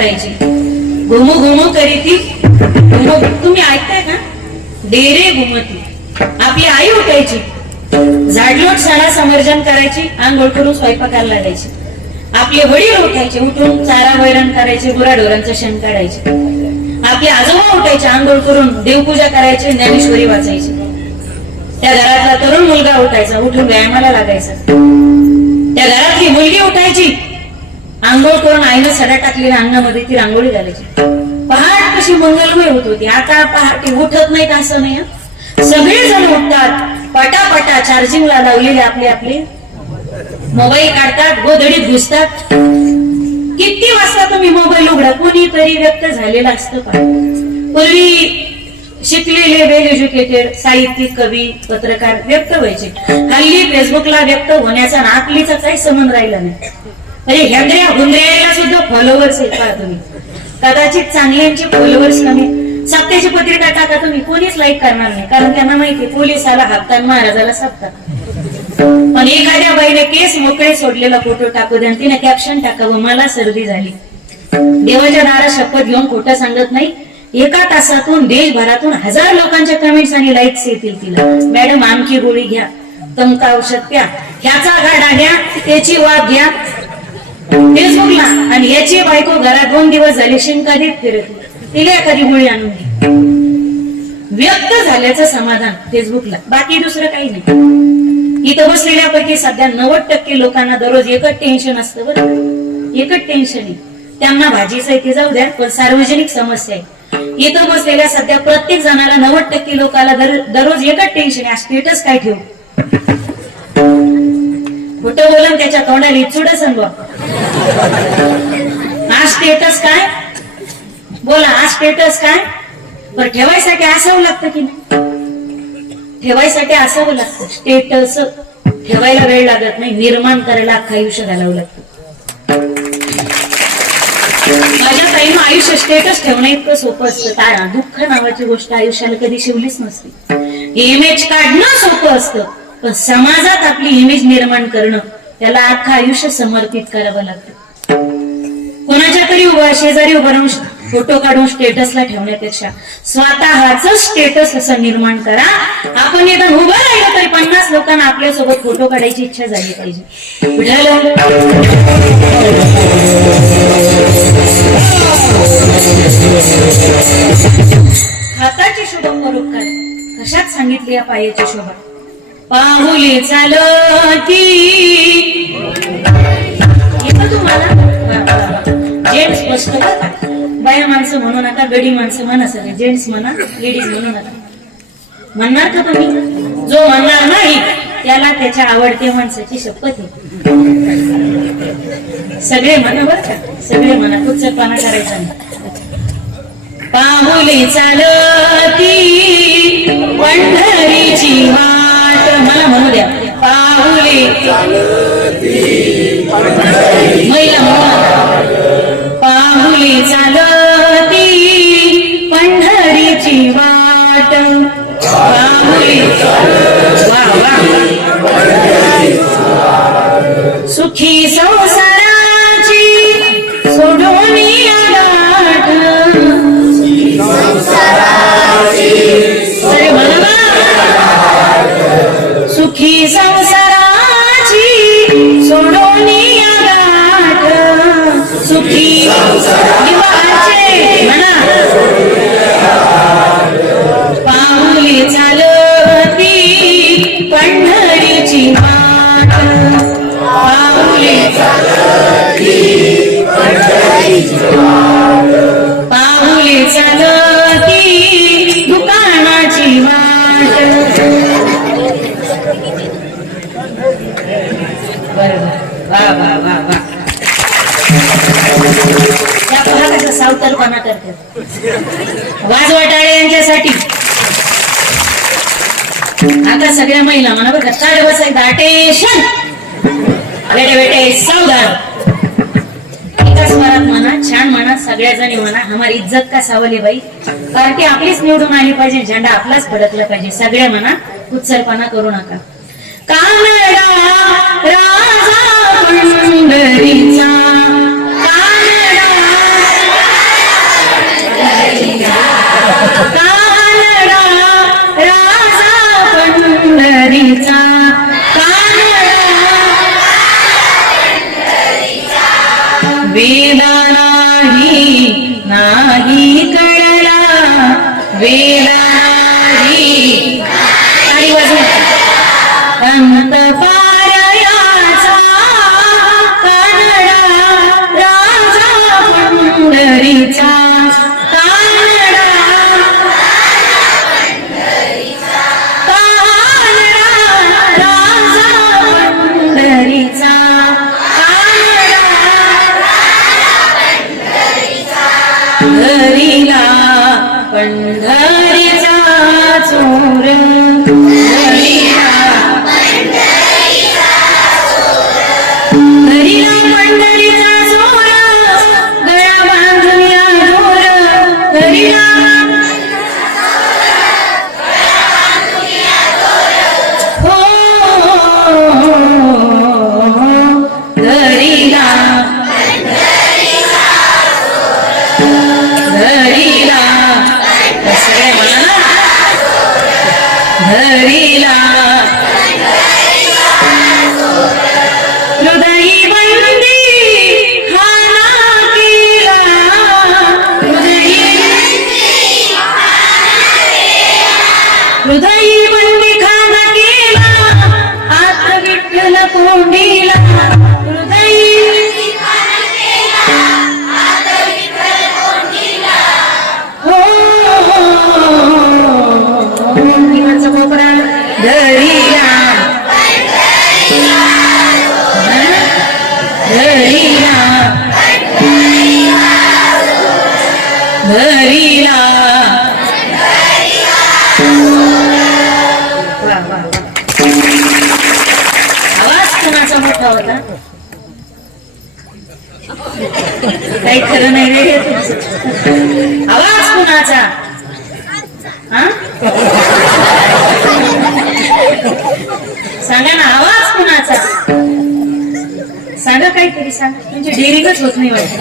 करायची. घुमू घुमू करीती तुम्ही ऐकताय का? डेरे घुमती. आपली आई उठायची, झाडलोट सणा समर्जन करायची, आंघोळ करून स्वयंपाकाला लागायची. आपले वडील उठायचे, उठून चारा वैरण करायचे, गुराढोरांचं शेण काढायचे. आपले आजोबा उठायचे, आंघोळ करून देवपूजा करायची, ज्ञानेश्वरी वाचायची. त्या घरातला तरुण मुलगा उठायचा, उठून व्यायामाला लागायचा. त्या घरातली मुलगी उठायची, आंघोळ करून आईनं सडा टाकलेल्या अन्नामध्ये ती रांगोळी घालायची. पहाट कशी मंगलमय होत होती. आता पहाटे उठत नाहीत असं नाही. सगळे जण उठतात, पटापटा चार्जिंगला लावलेले आपले आपले मोबाईल काढतात, गोधडीत घुसतात. किती वाजता तुम्ही मोबाईल उघडा, कोणीतरी व्यक्त झालेलं असतं का? पूर्वी शिकलेले, वेल एज्युकेटेड, साहित्यिक, कवी, पत्रकार व्यक्त व्हायचे. हल्ली फेसबुकला व्यक्त होण्याचा नाकलीचा काही संबंध राहिला नाही. अरे हेंद्र्या हुंद्र्याला सुद्धा फॉलोवर्स आहेत पहा तुम्ही. कदाचित चांगल्यांचे फॉलोवर्स कमी. सत्याची पत्रिका टाका तुम्ही, कोणीच लाईक करणार नाही, कारण त्यांना माहिती पोलिसाला हाकतात, महाराजाला सापतात. पण एखाद्या बाईने केस मोकळे सोडलेला फोटो टाकू द्या, तिने कॅप्शन टाकावं, मला सर्दी झाली. देवाच्या दारात शपथ घेऊन खोटं सांगत नाही. एका तासातून देशभरातून 1000 लोकांच्या कमेंट्स आणि लाईक्स येतील तिला. मॅडम आमची गोळी घ्या, तमका औषध प्या, ह्याचा गाडा घ्या, त्याची वाफ घ्या फेसबुकला. आणि याची बायको घरात 2 दिवस झाले शिंका देत फिरत, तिला एखादी गोळी आणून दे. व्यक्त झाल्याचं समाधान फेसबुकला, बाकी दुसरं काही नाही. इथं बसलेल्यापैकी सध्या 90% लोकांना दररोज एकच टेन्शन असतं. बरं, एकच टेन्शन आहे. त्यांना भाजीचं ते जाऊ द्या, पण सार्वजनिक समस्या आहे. इथं बसलेल्या सध्या प्रत्येक जणाला 90% लोकांना दररोज एकच टेन्शन आहे, स्टेटस काय ठेवू. खोटं बोलून त्याच्या तोंडाला इचुड सांगवा. हा स्टेटस काय बोला, हा स्टेटस काय. पण ठेवायसाठी असावं लागतं की नाही? ठेवायसाठी असावं लागतं. स्टेटस ठेवायला वेळ लागत नाही, निर्माण करायला अख्खं आयुष्य घालावं लागतं. माझ्या ताईनं आयुष्य स्टेटस ठेवणं इतकं सोपं असतं. तारा दुःख नावाची गोष्ट आयुष्याला कधी शिवलीच नसते. इमेज काढणं सोपं असतं, पण समाजात आपली इमेज निर्माण करणं त्याला अख्खं आयुष्य समर्पित करावं लागतं. कोणाच्या तरी शेजारी उभं राहून फोटो काढून स्टेटसला ठेवण्यापेक्षा स्वतःच स्टेटस असं निर्माण करा. आपण इथं उभं राहिलं तरी 50 लोकांना आपल्यासोबत फोटो काढायची इच्छा झाली पाहिजे. हाताची शोभा परोपकार, कशात सांगितली या पायाची शोभा. पाहुली चालती तुम्हाला जेंट्स स्पष्ट बघा. बाया माणसं म्हणू नका, गडी माणसं म्हणा, सगळे जेंट्स म्हणा, लेडीज म्हणू नका. म्हणणार का तुम्ही? जो म्हणणार नाही त्याला त्याच्या आवडत्या माणसाची शपथ आहे. सगळे म्हणा बरं का, सगळे म्हणा, कुचकपणा करायचा नाही. पाहुली चालती पंढरीची वाट, मला म्हणू द्या. पाहुली महिला म्हणा. पाहुली चालती पंढरीची वाट, पाहुली वा वा सुखी संसाराची सोडून गाठ. सुखी संसाराची सोडून गाठ, सुखी जीवाचे म्हणा. पाहुली चालती पंढरीची वाट, पाहुली चालती पंढरीची वाट, पाहुली चालती दुकानाची वाट. बरोबर, वा वा वा वा. त्या पहा कसं सावतरपणा करतात. वाजवाटाळे यांच्यासाठी आता सगळ्या महिला म्हणा बघा, ताड बसायचं अटेन्शन, बेटे बेटे सावधान. एका स्वरात म्हणा, छान म्हणा, सगळ्या जणी म्हणा. हमारी इज्जत का सवाल आहे बाई. पार्टी आपलीच निवडून आली पाहिजे, झेंडा आपलाच फडकला पाहिजे. सगळ्या म्हणा, कुचलपणा करू नका. कानडा राजा पंढरीचा, कानडा वेदा नाही कळला वेदा नाही आणि वाजवा अंत पारयाचा कानडा राजा पंढरीचा कानडा राजा पंढरीचा हरीला पंढरीचा चोर हरीला पंढरीचा चोर गळा बांधून या दोर हरीला हो हरीला हरीला सगळे म्हणा हरीला हृदयी बंदी खाना केला हृदयी बंदी खाना केला आत विठ्ठल कोंडीला हृदयी धरीला धरीला धरीला आवाज कुणाचा मोठा होता काही खरं नाही रे आवाज कुणाचा सांगा ना आवाज कुणाचा सांगा काहीतरी सांगा म्हणजे डेरिंगच होत नाही वाटत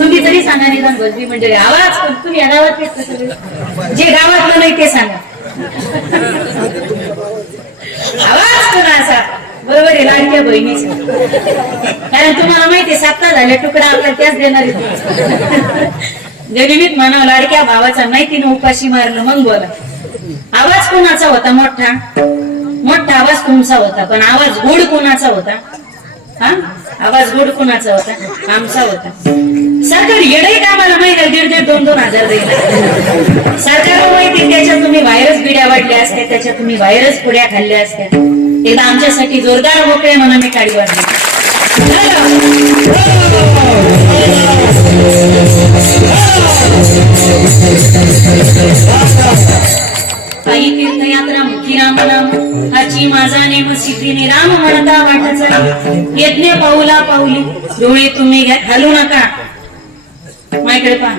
तुम्ही तरी सांगा निदान बसवी म्हणजे आवाज तुम्ही या गावात येत जे गावातलं नाही ते सांगा आवाज कुणाचा बरोबर आहे लाडक्या बहिणीचा कारण तुम्हाला माहितीये 7 झाले तुकडा आपल्याला त्याच देणार गणित म्हणावं लाडक्या भावाचा नाही तिने उपाशी मारलं मग बोला आवाज कोणाचा होता मोठा मोठा आवाज तुमचा होता पण आवाज गोड कोणाचा होता हा आवाज गोड कोणाचा होता आमचा होता सरकार येडे कामाला माहिती 1,500-2,000 देईल सरकारला माहिती त्याच्यात तुम्ही व्हायरस बिड्या वाढल्या असत्या त्याच्यात तुम्ही व्हायरस पुड्या खाल्ल्या असत्या एकदा आमच्यासाठी जोरदार मोकळे म्हणून मी काढी वाजली आई तीर्थयात्रा मुखी राम नाम हाची माझा नेम सिद्धीने राम म्हणता वाटाचा यज्ञ पाऊला पाऊली डोळे तुम्ही घालू नका माझ्याकडे पहा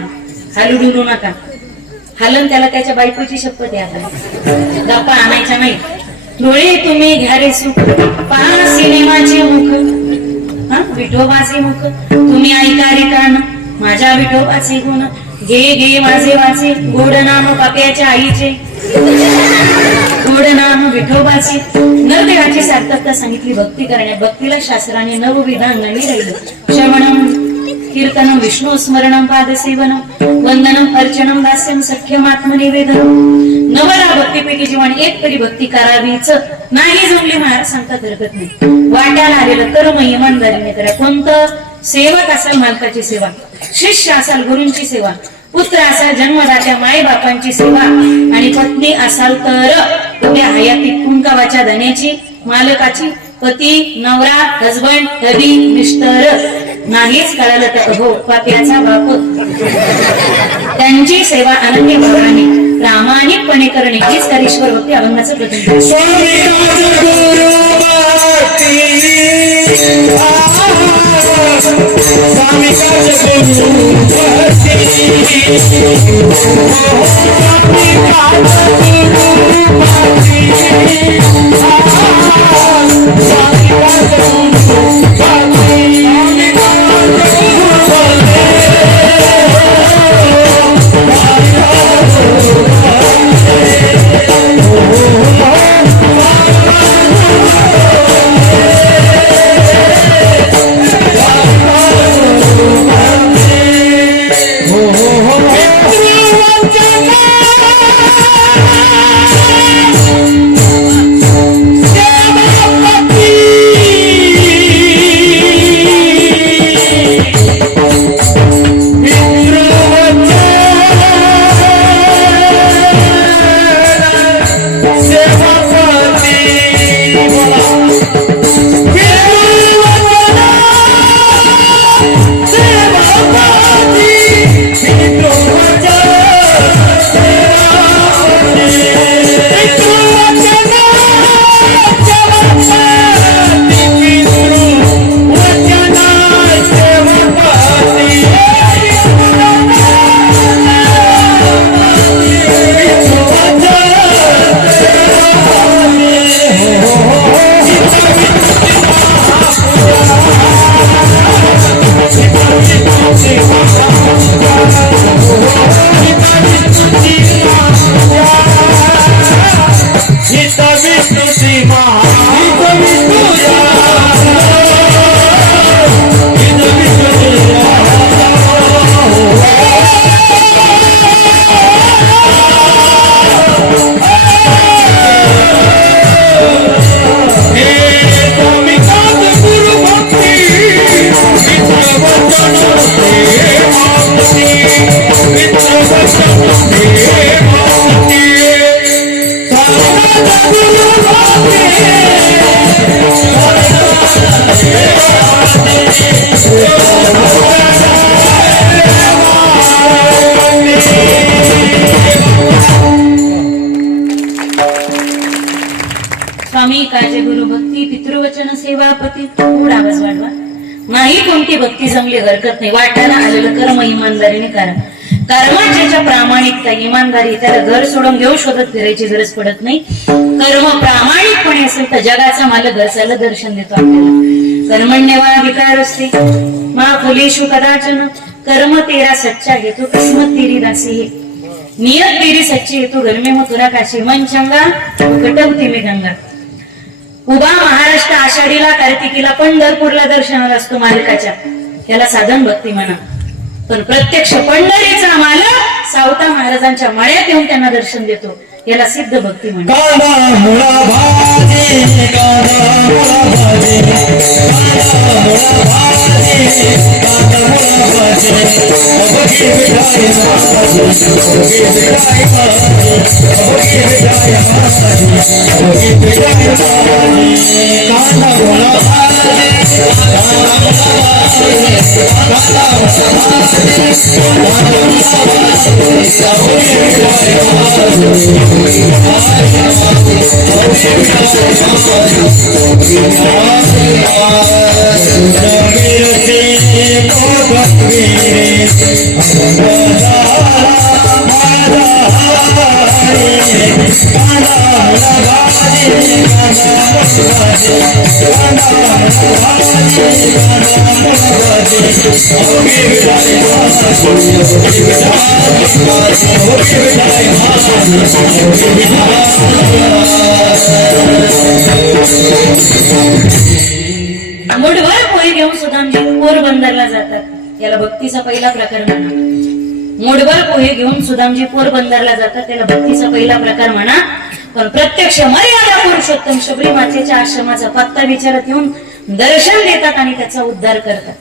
हालू डुलू नका हालन त्याला त्याच्या बायकोची शपथ आहे आता गप्पा आणायच्या नाही डोळे तुम्ही घ्या रे सुख पहा सिनेमाचे मुख हा विठोबाचे मुख तुम्ही ऐका रे कान माझ्या विठोबाचे गुण घे घे माझे वाचे गोड नाम पाप्याच्या आईचे गोड नाम विठोबाचे नवदेवाची सार्थकता सांगितली भक्ती करण्या भक्तीला शास्त्राने नवविधान नवी राहिलं श्रवणम कीर्तनम विष्णू स्मरणम पादसेवनम वंदनम अर्चनम दास्यम सख्यम आत्मनिवेदनम नवला भक्तीपैकी जीवन एक तरी भक्ती करावीच नाही जमली महाराज सांगतात हरकत नाही वाट्याला आलेलं कर्म इमानदारीने करा कोणतं सेवक असाल मालकाची सेवा शिष्य असाल गुरूंची सेवा पुत्र असाल जन्मदात्या माय बापांची सेवा आणि पत्नी असाल तर उद्या हयातीत कुंकावाच्या धन्याची मालकाची पती नवरा हजबंड कधी मिस्टर नाहीच कळालं तर हो पाप्याचा बाप त्यांची सेवा अनन्य भावाने प्रामाणिकपणे करणे हीच करीश्वर होते अभंगाचं प्रथम सभापती थोडा आवाज वाढवा. नाही कोणती भक्ती जमली हरकत नाही, वाटायला आलेलं कर्म इमानदारीने करा. कर्माच्या प्रामाणिकता इमानदारी, त्याला घर सोडून घेऊ शोधत फिरायची गरज पडत नाही. कर्म प्रामाणिकपणे असेल तर जगाचा मालक घरच्याला दर्शन देतो आपल्याला. कर्मण्यवा विकार असते मा फुलेशु कदाचन, कर्म तेरा सच्चा हेतु किस्मत तेरी दासी है, नियत तेरी सच्ची हेतु घर में हो तुरा काशी, मन चंगा कटवती मी गंगा. उभा महाराष्ट्र आषाढीला कार्तिकीला पंढरपूरला दर्शनाला असतो मालकाच्या, त्याला साधन भक्ती म्हणा. पण प्रत्यक्ष पंढरीचा मालक सावता महाराजांच्या मळ्यात येऊन त्यांना दर्शन देतो, याला सिद्ध भक्ती म्हणा. मुठभर पोहे घेऊन सुदामजी पोरबंदरला जातात, याला भक्तीचा पहिला प्रकार म्हणा. मुठभर पोहे घेऊन सुदामजी पोरबंदरला जातात, त्याला भक्तीचा पहिला प्रकार म्हणा. पण प्रत्यक्ष मर्यादा पुरुषोत्तम शबरी मातेच्या आश्रमाचा पत्ता विचारत येऊन दर्शन देतात आणि त्याचा उद्धार करतात,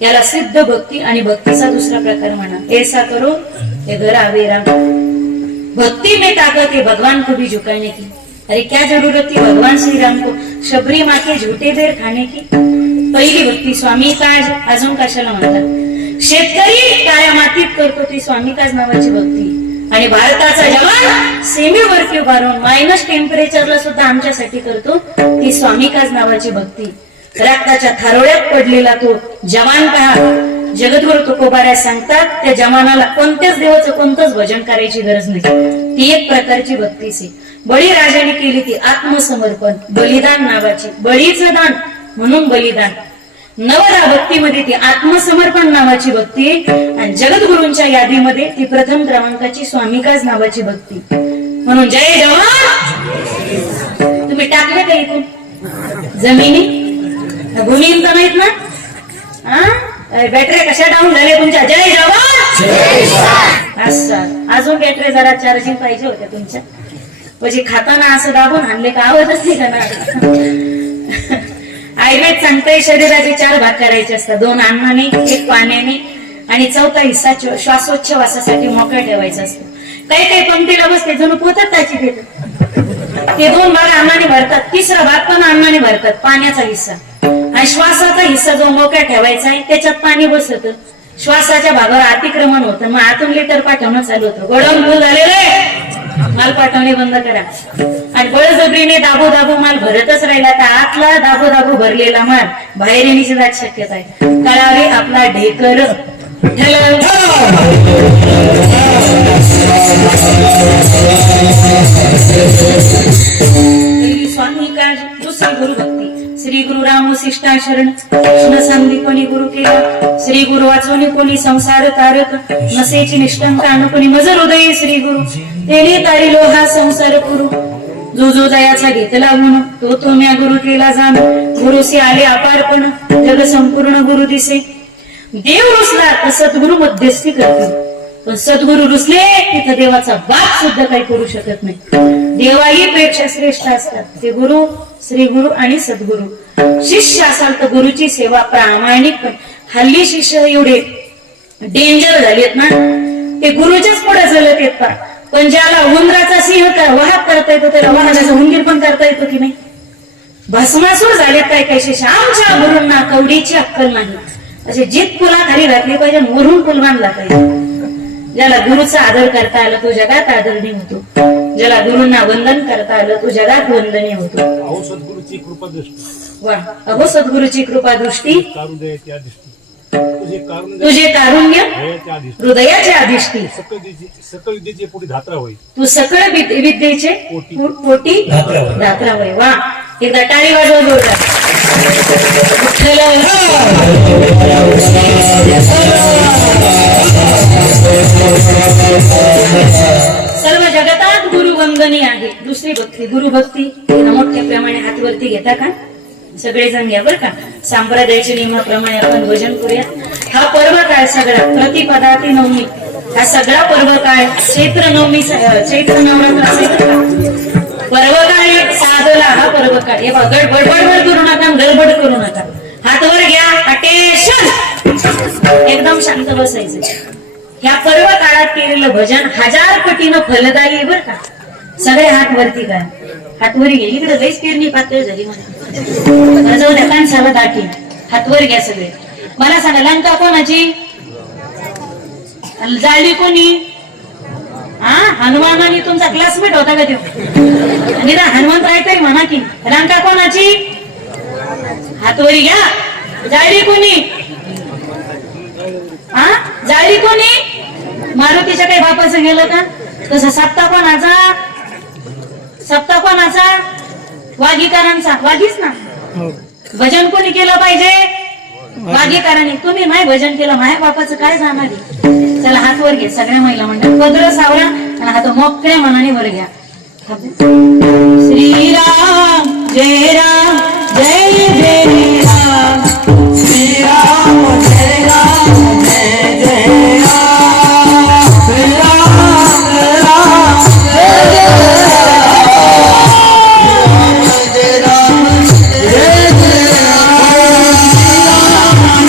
याला सिद्ध भक्ती आणि भक्तीचा दुसरा प्रकार म्हणा. ऐसा करो ये घर आवे राम, भक्ति में ताकत है भगवान को भी झुकाने की. अरे क्या जरूरत थी भगवान श्री राम को शबरी माँ के झूठे बेर खाने की. पहिली भक्ती स्वामी काज, अजून कशाला म्हणतात. शेतकरी काळ्या मातीत करतो ती स्वामी काज नावाची भक्ती. आणि भारताचा जवान सीमेवरती उभा राहून मायनस टेम्परेचरला सुद्धा आमच्यासाठी करतो ती स्वामी काज नावाची भक्ती. रक्ताच्या थारोळ्यात पडलेला तो जवान पहा, जगद्गुरु तुकोबाराय सांगतात त्या जवानाला कोणत्याच देवाचं कोणतंच भजन करायची गरज नाही, ती एक प्रकारची भक्तीच आहे. बळीराजाने केली ती आत्मसमर्पण, बलिदान नावाची, बळीचं दान म्हणून बलिदान. नवरा भक्तीमध्ये ती आत्मसमर्पण नावाची भक्ती आणि जगद्गुरूंच्या यादीमध्ये ती प्रथम क्रमांकाची स्वामिकाज नावाची भक्ती. म्हणून जय जवान. तुम्ही टाकले का इथून जमिनी गुन्हे तर नाहीत ना? बॅटरी कशा डाऊन झाल्या तुमच्या? जय जवान. असं अजून बॅटरी जरा चार्जिंग पाहिजे होत्या तुमच्या, म्हणजे खाताना असं दाबून आणले का आवडच नाही का ना. आयुर्वेद सांगताय शरीराचे 4 भाग करायचे असतात, 2 अन्नाने, 1 पाण्याने आणि 4था हिस्सा श्वासोच्छवासासाठी मोकळा ठेवायचा असतो. काही काही पंक्तीला बसते जणू पोतात त्याची देतात, ते 2 भाग अन्नाने भरतात, 3रा भाग पण अन्नाने भरतात, पाण्याचा हिस्सा. आणि श्वासाचा हिस्सा जो मोकळा ठेवायचा आहे त्याच्यात पाणी बसत, श्वासाच्या भागावर अतिक्रमण होतं, मग आतून लिटर पाठवणं चालू होतं. गोडाऊन फुल झालेले, माल पाठवणे बंद करा. आणि बळजबरीने दाबो दाबो माल भरतच राहिला तर आतला दाबो दाबो भरलेला माल बाहेर येण्याची दाट शक्यता आहे. कळावे आपला ढेकर स्वामी काज. दुसरी गुरु भक्ती. श्री गुरु राम शिष्टा शरण, कृष्ण सांदी कोणी गुरु केला, श्री गुरु वाचवणी कोणी संसार तारक, नसेची निष्ठंकान कोणी मज हृदय श्री गुरु, तेने तारिलो हा संसार गुरु, जो जो दयाचा घेतला गुण तो तो म्या गुरु केला जाण, गुरुसी आले अपारपण जग संपूर्ण गुरु दिसे. देव रुसला तर सद्गुरु मध्यस्थी करते, पण सद्गुरु रुसले तिथं देवाचा बाप सुद्धा काही करू शकत नाही. देवाही पेक्षा श्रेष्ठ असतात ते गुरु, श्री गुरु आणि सद्गुरु. शिष्य असाल तर गुरुची सेवा प्रामाणिकपणे. हल्ली शिष्य एवढे डेंजर झालेत ना, ते गुरुच्याच पुढे चालत येत. पण ज्याला उंदराचा सिंह वाहक करता येतो त्याला वाहनाचा हुंदीर पण करता येतो की नाही. भस्मासूर झालेत काय काय शिष्य. आमच्या गुरूंना कवडीची अक्कल नाही, असे जित पुला खाली घातली पाहिजे, वरून पुल बांधला पाहिजे. ज्याला गुरुचा आदर करता आला तो जगात आदरणीय होतो, ज्याला गुरूंना वंदन करता आलं तो जगात वंदनीय होतो. सद्गुरूची कृपा दृष्टी वा अहो सद्गुरूची कृपा दृष्टी कारुण्याच्या दृष्टी तुझे कारुण्य हृदयाच्या दृष्टी हृदयाच्या अधिष्ठी सकल विद्येचे पोटी धात्रा होय तू सकळ विद्येचे पोटी दात्रा होय वा एकदा टाळी वाजवा जोरदार सर्व जगतात गुरुवंदनी आहे दुसरी भक्ती गुरुभक्ती मोठ्या प्रमाणे हातवरती घेता का सगळेजण घ्या बरं का संप्रदायाच्या नियमाप्रमाणे आपण भजन करूया हा पर्व काय सगळा प्रतिपदा ते नवमी हा सगळा पर्व काय चैत्र नवमी चैत्र नवरात्र असेल पर्व काय साधला हा पर्व काय हे गडबड करू नका गडबड करू नका हातवर घ्या अटेन्शन एकदम शांत बसायचं ह्या पर्व काळात केलेलं भजन 1000 पटीनं फलदायी बर का सगळे हात वरती काय हातवर घे इकडे लईच पेरणी पातळ झाली मला जाऊ द्या कानसाला दाटी हातवर घ्या सगळे मला सांगा लंका कोणाची जाळली कोणी हा हनुमान आणि तुमचा क्लासमेट होता का तो आणि हनुमंत रायतरी म्हणा की लंका कोणाची हातवरी घ्या जाळली कोणी हा जाळी कोणी मारुतीच्या काही बापाचं गेलं का तसं सप्ता कोणाचा वाघीकरांचा वाघीच ना भजन कोणी केलं पाहिजे वाघीकरांनी तुम्ही नाही भजन केलं माझ्या बापाचं काय जाणार चला हात वर घे सगळ्या महिला म्हणतात पदर सावरा आणि हात मोकळ्या मनाने वर घ्या श्रीराम जय राम जय जय राम श्रीराम जय राम जय जय राम राम राम जय राम जय जय राम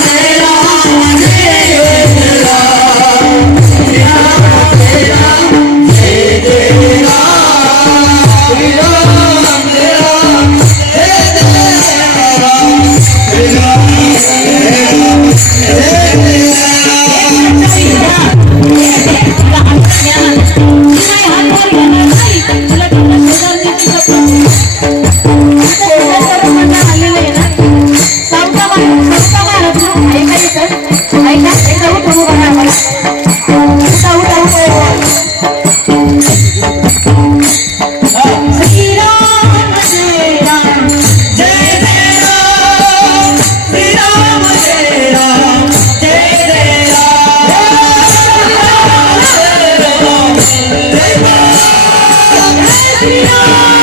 जय राम जय राम जय राम जय जय Yeah.